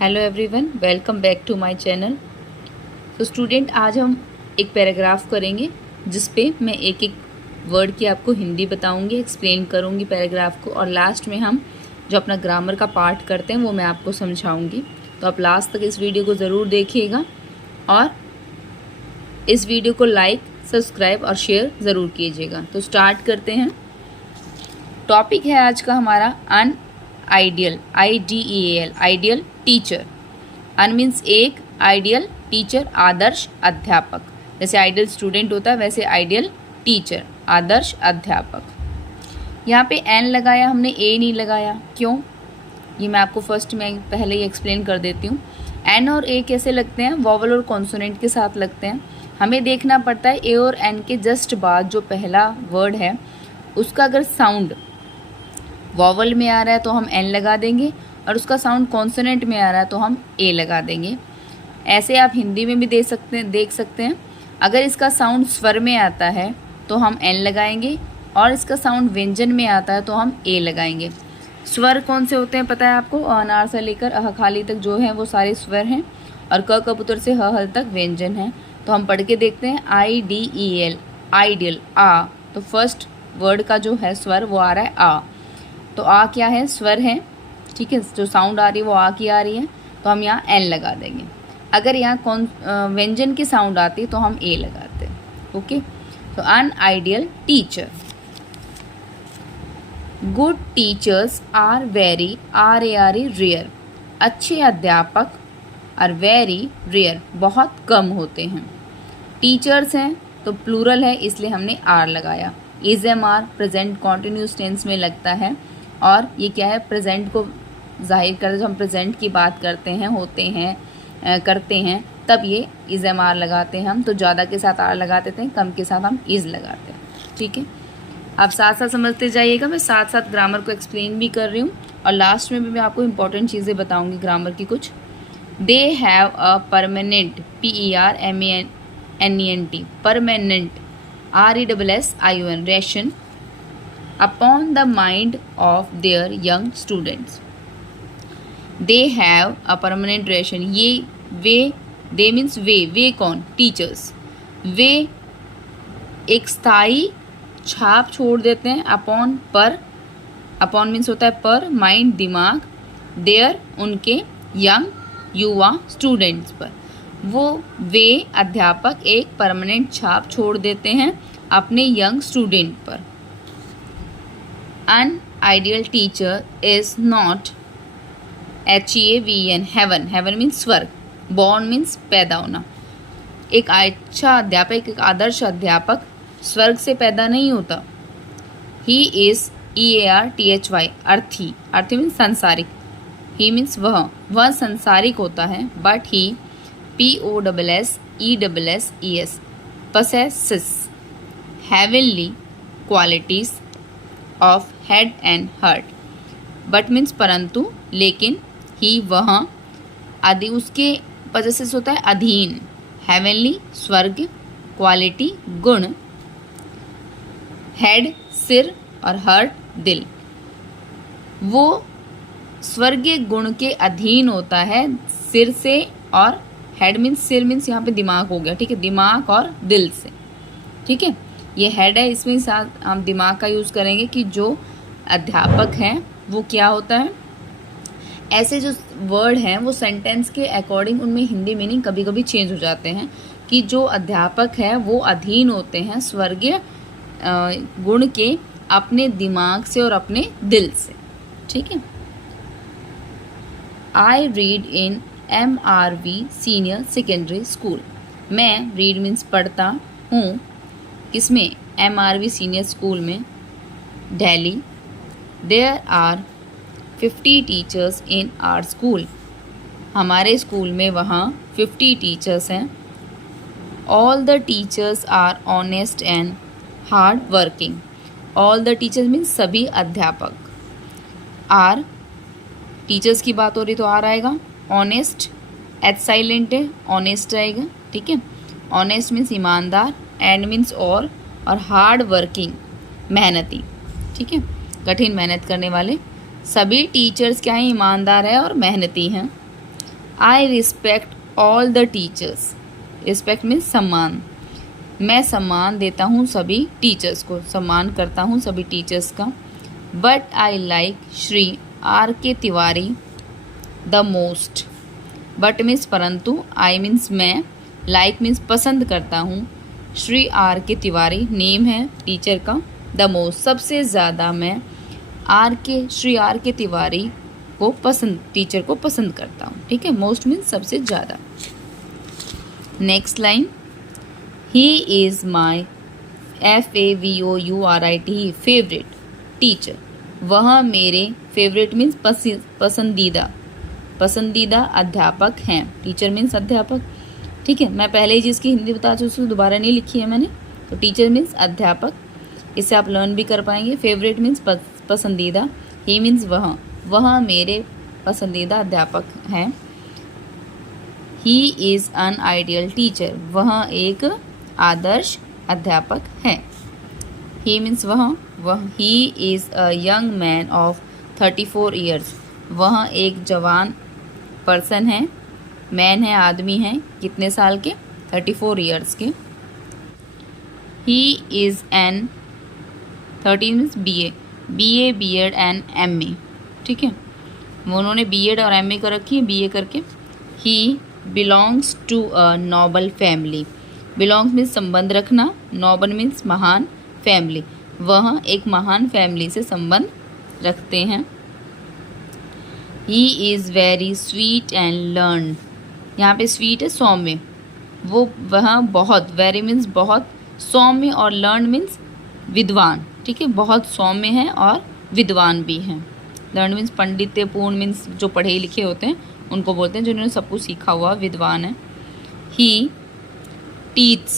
Hello everyone, welcome back to my channel. तो student, आज हम एक पैराग्राफ करेंगे जिस पे मैं एक एक वर्ड की आपको हिंदी बताऊंगी, एक्सप्लेन करूंगी पैराग्राफ को, और लास्ट में हम जो अपना ग्रामर का पार्ट करते हैं वो मैं आपको समझाऊंगी। तो आप लास्ट तक इस वीडियो को ज़रूर देखिएगा और इस वीडियो को लाइक, सब्सक्राइब और शेयर ज़रूर कीजिएगा। तो स्टार्ट करते हैं। टॉपिक है आज का हमारा अनआइडियल, IDEAL, आइडियल टीचर। अन मीन्स एक, आइडियल टीचर आदर्श अध्यापक। जैसे आइडियल स्टूडेंट होता है वैसे आइडियल टीचर आदर्श अध्यापक। यहाँ पे एन लगाया हमने, ए नहीं लगाया, क्यों? ये मैं आपको फर्स्ट में पहले ही एक्सप्लेन कर देती हूँ। एन और ए कैसे लगते हैं? वॉवल और कॉन्सोनेंट के साथ लगते हैं। हमें देखना पड़ता है ए और एन के जस्ट बाद जो पहला वर्ड है उसका अगर साउंड वॉवल में आ रहा है तो हम एन लगा देंगे, और उसका साउंड कॉन्सोनेंट में आ रहा है तो हम ए लगा देंगे। ऐसे आप हिंदी में भी देख सकते हैं। अगर इसका साउंड स्वर में आता है तो हम एन लगाएंगे, और इसका साउंड व्यंजन में आता है तो हम ए लगाएंगे। स्वर कौन से होते हैं पता है आपको? अनार से लेकर अह खाली तक जो है वो सारे स्वर हैं, और क कबूतर से ह हल तक व्यंजन है। तो हम पढ़ के देखते हैं। IDEAL, आइडियल, आ। तो फर्स्ट वर्ड का जो है स्वर वो आ रहा है आ। तो आ क्या है? स्वर है, ठीक है। जो साउंड आ रही है वो आ की आ रही है, तो हम यहाँ एन लगा देंगे। अगर यहाँ कौन व्यंजन की साउंड आती तो हम ए लगाते हैं। ओके। तो an ideal teacher. Good teachers are very, RARE, rare. अच्छे अध्यापक आर वेरी रेयर, बहुत कम होते हैं। टीचर्स हैं तो प्लूरल है इसलिए हमने आर लगाया। Is am are present continuous tense में लगता है, और ये क्या है? प्रेजेंट को जाहिर करते, जब हम प्रेजेंट की बात करते हैं, होते हैं, करते हैं, तब ये इज एम आर लगाते हैं हम। तो ज़्यादा के साथ आर लगा देते हैं, कम के साथ हम इज लगाते हैं। ठीक है, आप साथ साथ समझते जाइएगा। मैं साथ साथ ग्रामर को एक्सप्लेन भी कर रही हूँ, और लास्ट में भी मैं आपको इंपॉर्टेंट चीज़ें बताऊँगी ग्रामर की कुछ। They have a permanent, PERMANENT, permanent, RESSION, ration upon the mind of their young students. They have a permanent ration. ये वे, they means वे कौन? टीचर्स। वे एक स्थायी छाप छोड़ देते हैं अपॉन, पर। अपॉन मीन्स होता है पर, माइंड दिमाग, देयर उनके, यंग युवा, स्टूडेंट्स पर। वो वे अध्यापक एक परमानेंट छाप छोड़ देते हैं अपने यंग स्टूडेंट पर। Unideal teacher is not HEAVEN, heaven, heaven means स्वर्ग, born means पैदा होना। एक अच्छा अध्यापक, एक आदर्श अध्यापक स्वर्ग से पैदा नहीं होता। He is EARTHY, अर्थी, अर्थी मीन्स संसारिक। He means वह संसारिक होता है। But he, POSSESSES, possesses heavenly qualities of head and heart. But means परंतु, लेकिन, ही वह, आदि उसके possesses होता है अधीन। हेवनली स्वर्ग, क्वालिटी गुण, हेड सिर, और हर्ट दिल। वो स्वर्गीय गुण के अधीन होता है सिर से, और हेड मीन्स सिर मीन्स यहाँ पे दिमाग हो गया, ठीक है, दिमाग और दिल से। ठीक है, ये हेड है, इसमें साथ हम दिमाग का यूज़ करेंगे कि जो अध्यापक हैं वो क्या होता है। ऐसे जो वर्ड हैं वो सेंटेंस के अकॉर्डिंग उनमें हिंदी मीनिंग कभी कभी चेंज हो जाते हैं, कि जो अध्यापक है वो अधीन होते हैं स्वर्गीय गुण के अपने दिमाग से और अपने दिल से। ठीक है। I read in MRV senior secondary school. मैं, रीड मीन्स पढ़ता हूँ, किसमें? MRV सीनियर स्कूल में, Delhi. There are 50 teachers in our school. हमारे स्कूल में वहाँ 50 टीचर्स हैं। All the teachers are honest and hard working. All the teachers means सभी अध्यापक। आर, टीचर्स की बात हो रही तो आर आएगा। ऑनेस्ट, एच साइलेंट है, ऑनेस्ट आएगा। ठीक है, ऑनेस्ट मीन्स ईमानदार, एंड मीन्स और हार्ड वर्किंग, मेहनती। ठीक है, कठिन मेहनत करने वाले। सभी टीचर्स क्या हैं? ईमानदार है और मेहनती हैं। I respect all the teachers. Respect means सम्मान। मैं सम्मान देता हूँ सभी टीचर्स को, सम्मान करता हूँ सभी टीचर्स का। But I like Shri R K Tiwari the most. But means परंतु, आई मीन्स मैं, लाइक मीन्स पसंद करता हूँ, Shri R K Tiwari name है टीचर का, द मोस्ट सबसे ज़्यादा मैं श्री आर के तिवारी को पसंद, टीचर को पसंद करता हूँ। ठीक है, मोस्ट मीन्स सबसे ज़्यादा। Next line, he is my FAVOURIT favourite teacher. वह मेरे फेवरेट मीन्स पसंदीदा, पसंदीदा अध्यापक हैं। टीचर मीन्स अध्यापक। ठीक है, मैं पहले ही जिसकी हिंदी बता चुकी उसको दोबारा नहीं लिखी है मैंने। तो टीचर मीन्स अध्यापक, इससे आप लर्न भी कर पाएंगे। फेवरेट मीन्स पसंदीदा, ही मीन्स वह मेरे पसंदीदा अध्यापक हैं। He is an ideal teacher, वह एक आदर्श अध्यापक है। ही मीन्स वह ही is a young man of 34 years, वह एक जवान पर्सन है, मैन है आदमी है, कितने साल के, 34 ईयर्स के। He is an 13 means BA BEd and MA। ठीक है, उन्होंने BEd और MA कर रखी है, BA करके। He belongs to a noble family. Belongs means संबंध रखना, नोबल मीन्स महान, फैमिली वह एक महान फैमिली से संबंध रखते हैं। He is very sweet and learn. यहाँ पे स्वीट है सौम्य, वह बहुत, वेरी मीन्स बहुत, सौम्य और लर्न मीन्स विद्वान। ठीक है, बहुत सौम्य है और विद्वान भी हैं। लर्न मीन्स पंडित्यपूर्ण मीन्स जो पढ़े लिखे होते हैं उनको बोलते हैं, जिन्होंने सब कुछ सीखा हुआ विद्वान है। ही टीच,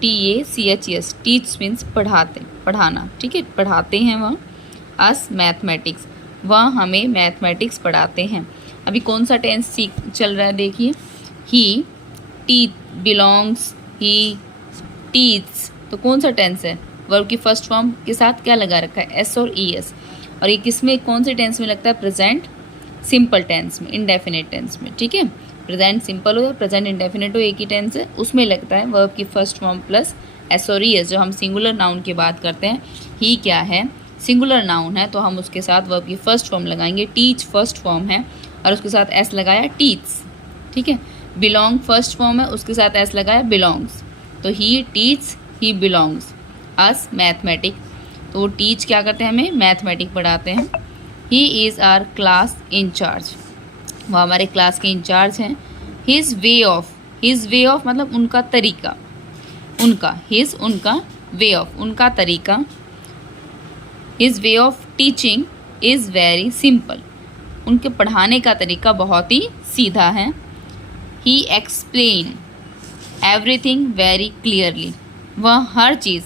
TACHES, टीच मीन्स पढ़ाते, पढ़ाना। ठीक है, पढ़ाते हैं वह। अस मैथमेटिक्स, वह हमें मैथमेटिक्स पढ़ाते हैं। अभी कौन सा टेंस चल रहा है देखिए। ही टीच बिलोंग्स, ही टीच, तो कौन सा टेंस है, वर्ब की फर्स्ट फॉर्म के साथ क्या लगा रखा है, S और ES। और ये किस में, कौन से टेंस में लगता है, प्रेजेंट सिंपल टेंस में, इनडेफिनेट टेंस में। ठीक है, प्रेजेंट सिंपल हो या प्रेजेंट इंडेफिनेट हो, एक ही टेंस है, उसमें लगता है वर्ब की फर्स्ट फॉर्म प्लस S और ES। जो हम सिंगुलर नाउन की बात करते हैं, ही क्या है, सिंगुलर नाउन है, तो हम उसके साथ वर्ब की फर्स्ट फॉर्म लगाएंगे। टीच फर्स्ट फॉर्म है और उसके साथ S लगाया, टीच। ठीक है, बिलोंग फर्स्ट फॉर्म है, उसके साथ S लगाया, बिलोंग्स। तो he teach, he belongs us mathematic, तो वो टीच क्या करते हैं, हमें मैथमेटिक पढ़ाते हैं। He is our class in charge, वो हमारे क्लास के इंचार्ज हैं। हिज वे ऑफ मतलब उनका तरीका, उनका वे ऑफ, उनका तरीका। His way of teaching is very simple, उनके पढ़ाने का तरीका बहुत ही सीधा है। ही एक्सप्लेन एवरीथिंग वेरी क्लियरली, वह हर चीज़,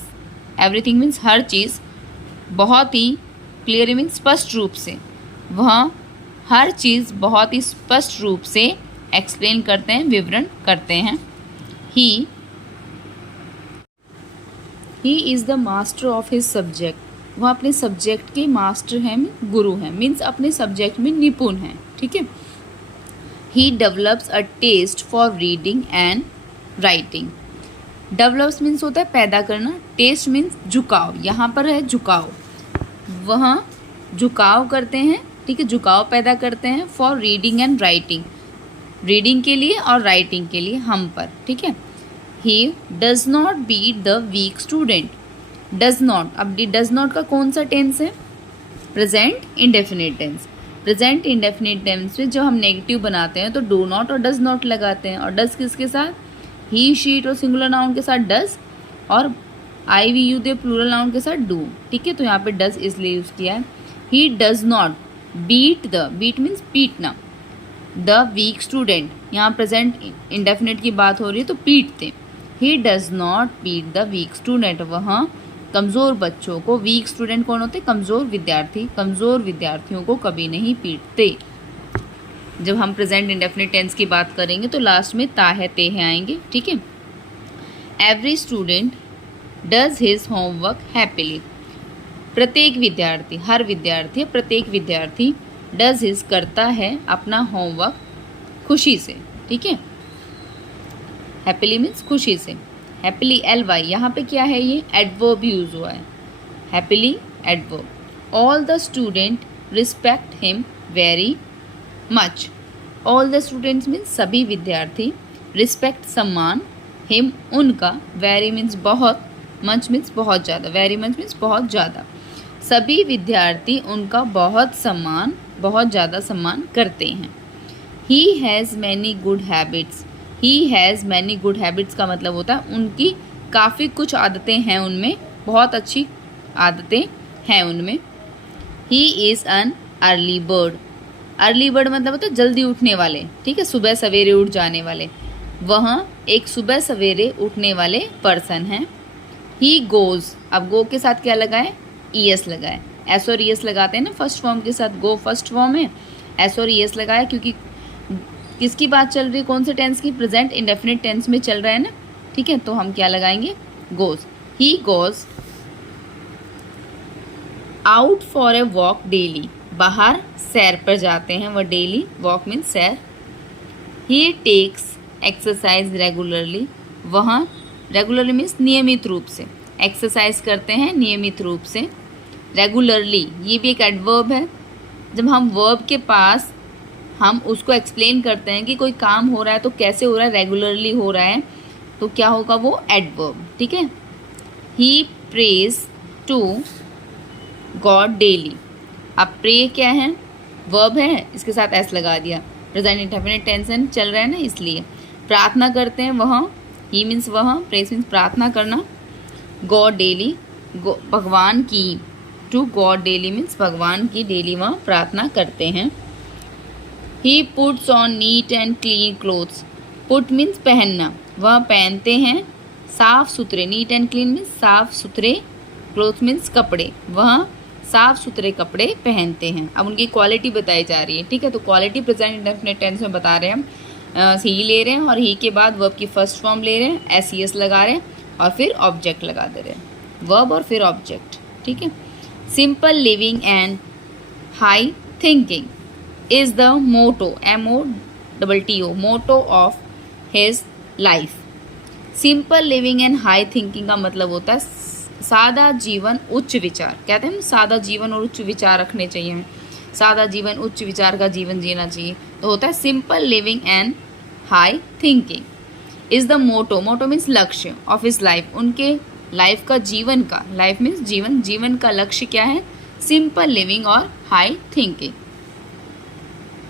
एवरीथिंग मीन्स हर चीज़, बहुत ही, क्लियर मीन्स स्पष्ट रूप से, वह हर चीज़ बहुत ही स्पष्ट रूप से एक्सप्लेन करते हैं, विवरण करते हैं। He is the master of his subject, वह अपने सब्जेक्ट के मास्टर हैं, गुरु हैं, मीन्स अपने सब्जेक्ट में निपुण हैं। ठीक है। He develops a test for reading and writing. Develops means होता है पैदा करना, टेस्ट मीन्स झुकाव, यहाँ पर है झुकाव, वह झुकाव करते हैं। ठीक है, झुकाव पैदा करते हैं for reading and writing, reading के लिए और राइटिंग के लिए, हम पर। ठीक है। He does not beat the weak student, does not, अब डज नॉट का कौन सा टेंस है, present indefinite tense. Present indefinite tense में जब हम नेगेटिव बनाते हैं तो डू नॉट और डज नॉट लगाते हैं, और डज किसके साथ, ही शीट और सिंगुलर नाउन के साथ डज, और IVU दे प्लूरल नाउन के साथ डू। ठीक है, तो यहाँ पे डज इसलिए यूज किया है। He does not beat the, beat means पीटना, द वीक स्टूडेंट, यहाँ प्रेजेंट इंडेफिनिट की बात हो रही है तो पीटते। He does not beat the weak student, वह कमज़ोर बच्चों को, वीक स्टूडेंट कौन होते, कमज़ोर विद्यार्थी, कमज़ोर विद्यार्थियों को कभी नहीं पीटते। जब हम प्रेजेंट इंडेफिनिट टेंस की बात करेंगे तो लास्ट में ता है ते है आएंगे। ठीक है। Every student does his homework happily, प्रत्येक विद्यार्थी, हर विद्यार्थी, प्रत्येक विद्यार्थी डज हिज करता है अपना होमवर्क खुशी से, ठीक है। हैप्पीली मीन्स खुशी से। हैप्पीली LY, यहाँ पे क्या है, ये एडवर्ब यूज हुआ है, happily adverb. All the student respect him very much. All the students means सभी विद्यार्थी, रिस्पेक्ट सम्मान, हिम उनका, वेरी मीन्स बहुत, मच मीन्स बहुत ज़्यादा, वेरी मच मीन्स बहुत ज़्यादा। सभी विद्यार्थी उनका बहुत सम्मान, बहुत ज़्यादा सम्मान करते हैं। He has many good habits. He has many good habits का मतलब होता है उनकी काफ़ी कुछ आदतें हैं उनमें, बहुत अच्छी आदतें हैं उनमें। He is an early bird. Early bird मतलब होता है जल्दी उठने वाले, ठीक है, सुबह सवेरे उठ जाने वाले। वह एक सुबह सवेरे उठने वाले पर्सन हैं। ही गोज़, अब गो के साथ क्या लगाए, ES लगाए। एस और ES लगाते हैं ना फर्स्ट फॉर्म के साथ, गो फर्स्ट फॉर्म है, एस और ES लगाया क्योंकि किसकी बात चल रही है, कौन से टेंस की, प्रेजेंट इंडेफिनिट टेंस में चल रहा है ना, ठीक है, तो हम क्या लगाएंगे, goes. He goes out for a walk daily, बाहर सैर पर जाते हैं वह डेली, वॉक मीन्स सैर। ही टेक्स एक्सरसाइज रेगुलरली, वहाँ रेगुलरली मीन्स नियमित रूप से, एक्सरसाइज करते हैं नियमित रूप से। रेगुलरली ये भी एक एडवर्ब है। जब हम वर्ब के पास हम उसको एक्सप्लेन करते हैं कि कोई काम हो रहा है तो कैसे हो रहा है, रेगुलरली हो रहा है, तो क्या होगा, वो एडवर्ब, ठीक है। ही प्रेज टू गॉड डेली। अब प्रे क्या है, वर्ब है, इसके साथ एस लगा दिया, प्रेजेंट इंडेफिनिट टेंस चल रहा है ना, इसलिए प्रार्थना करते हैं वह, ही मीन्स वह, प्रेज मीन्स प्रार्थना करना, गॉड डेली भगवान की, टू गॉड डेली मीन्स भगवान की डेली वह प्रार्थना करते हैं। He puts on neat and clean clothes. Put means पहनना, वह पहनते हैं साफ सुथरे, नीट एंड क्लीन मीन्स साफ सुथरे, क्लोथ मीन्स कपड़े, वह साफ सुथरे कपड़े पहनते हैं। अब उनकी क्वालिटी बताई जा रही है, ठीक है, तो क्वालिटी प्रेजेंट इंडेफिनिट टेंस में बता रहे हैं हम, ही ले रहे हैं और ही के बाद वर्ब की फर्स्ट फॉर्म ले रहे हैं, SES लगा रहे हैं और फिर ऑब्जेक्ट लगा दे रहे हैं, वर्ब और फिर ऑब्जेक्ट, ठीक है। Simple living and high thinking is the motto, MOTTO, motto of his life. Simple living and high thinking का मतलब होता है सादा जीवन उच्च विचार, कहते हैं सादा जीवन और उच्च विचार रखने चाहिए हमें, सादा जीवन उच्च विचार का जीवन जीना चाहिए, तो होता है simple living and high thinking. Is the motto, motto means लक्ष्य, ऑफ हिज लाइफ, उनके लाइफ का, जीवन का, लाइफ मीन्स जीवन, जीवन का लक्ष्य क्या है, सिंपल लिविंग और high thinking.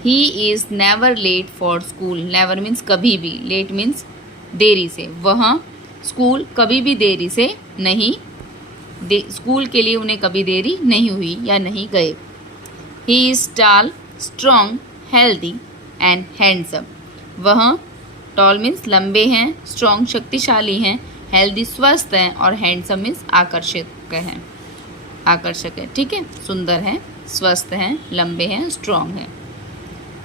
He is never late for school. Never means कभी भी, लेट मीन्स देरी से, वह स्कूल कभी भी देरी से नहीं, स्कूल के लिए उन्हें कभी देरी नहीं हुई या नहीं गए। He is tall, strong, healthy and handsome. वह टॉल मीन्स लंबे हैं, स्ट्रॉन्ग शक्तिशाली हैं, हेल्दी स्वस्थ हैं और हैंडसम मीन्स आकर्षक हैं, आकर्षक है, ठीक है, सुंदर है, स्वस्थ हैं, लंबे हैं, स्ट्रॉन्ग है।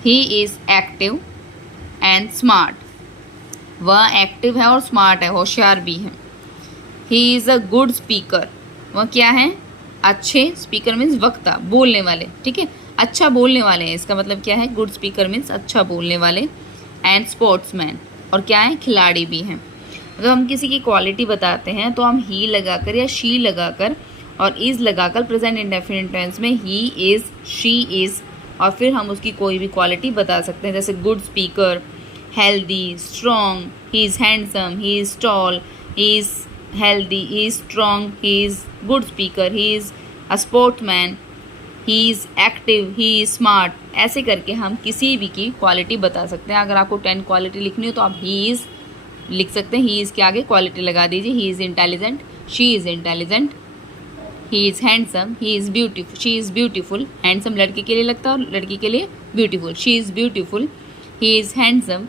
He is active and smart. वह एक्टिव है और स्मार्ट है, होशियार भी है। He is a good speaker. वह क्या है, अच्छे, स्पीकर मीन्स वक्ता, बोलने वाले, ठीक है, अच्छा बोलने वाले हैं, इसका मतलब क्या है, गुड स्पीकर मीन्स अच्छा बोलने वाले। एंड स्पोर्ट्समैन, और क्या है, खिलाड़ी भी हैं। अगर हम किसी की क्वालिटी बताते हैं तो हम ही लगाकर या शी लगाकर और इज़ लगाकर प्रेजेंट इंडेफिनिट टेंस में ही इज़, शी इज़, और फिर हम उसकी कोई भी क्वालिटी बता सकते हैं, जैसे good speaker, healthy, strong, he is handsome, he is tall, he is healthy, he is strong, he is good speaker, he is a sportsman, he is active, he is smart. ऐसे करके हम किसी भी की क्वालिटी बता सकते हैं। अगर आपको 10 क्वालिटी लिखनी हो तो आप ही इज़ लिख सकते हैं, ही इज़ के आगे क्वालिटी लगा दीजिए। He is intelligent, she is intelligent, he is handsome, he is beautiful, she is beautiful. Handsome लड़के के लिए लगता है और लड़की के लिए beautiful. She is beautiful, he is handsome,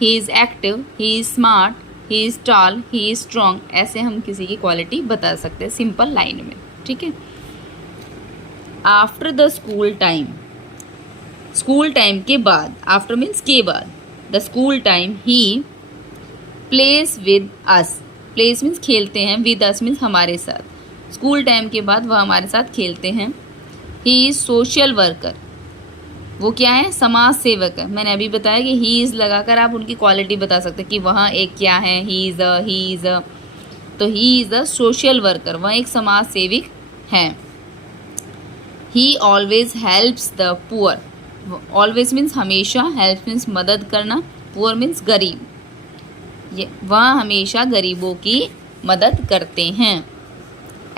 he is active, he is smart, he is tall, he is strong. ऐसे हम किसी की क्वालिटी बता सकते हैं सिंपल लाइन में, ठीक है। After the school time, school time के बाद, आफ्टर मीन्स के बाद, the school time he place with us. Place means खेलते हैं, विद अस मीन्स हमारे साथ। स्कूल टाइम के बाद वह हमारे साथ खेलते हैं। ही इज़ सोशल वर्कर, वो क्या है, समाज सेवक है। मैंने अभी बताया कि ही इज़ लगाकर आप उनकी क्वालिटी बता सकते हैं कि वह एक क्या है, ही इज़ अ, तो ही इज़ अ सोशल वर्कर, वह एक समाज सेविक है। ही always helps the poor, always means हमेशा, हेल्प मीन्स मदद करना, पुअर मीन्स गरीब, ये वह हमेशा गरीबों की मदद करते हैं।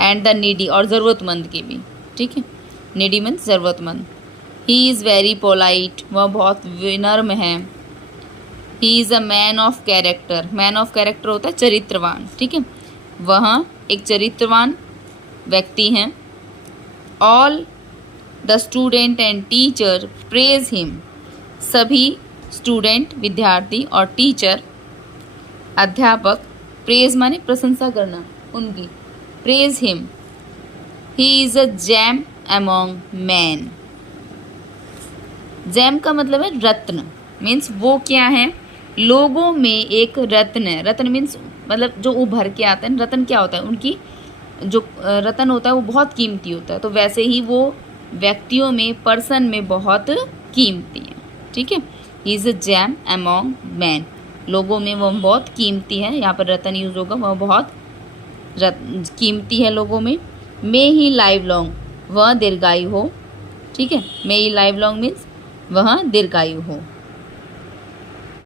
एंड द नीडी, और ज़रूरतमंद की भी, ठीक है, नीडी मीन्स ज़रूरतमंद। ही इज़ वेरी पोलाइट, वह बहुत विनम्र है। He is a man of character, man of character होता है चरित्रवान, ठीक है, वह एक चरित्रवान व्यक्ति हैं। All the student and teacher praise him, सभी स्टूडेंट विद्यार्थी और टीचर अध्यापक, प्रेज माने प्रशंसा करना उनकी, praise him. He is a gem among man, gem का मतलब है रत्न, मीन्स वो क्या है, लोगों में एक रत्न है। रत्न मीन्स मतलब जो उभर के आते हैं। रत्न क्या होता है, उनकी जो रत्न होता है वो बहुत कीमती होता है, तो वैसे ही वो व्यक्तियों में, पर्सन में बहुत कीमती है, ठीक है। He is a gem among man, लोगों में वह बहुत कीमती है, यहाँ पर रत्न यूज होगा, वह बहुत कीमती है लोगों में। मे ही लाइव लॉन्ग, वह दीर्घायु हो, ठीक है, मे ही लाइव लॉन्ग मीन्स वह दीर्घायु हो।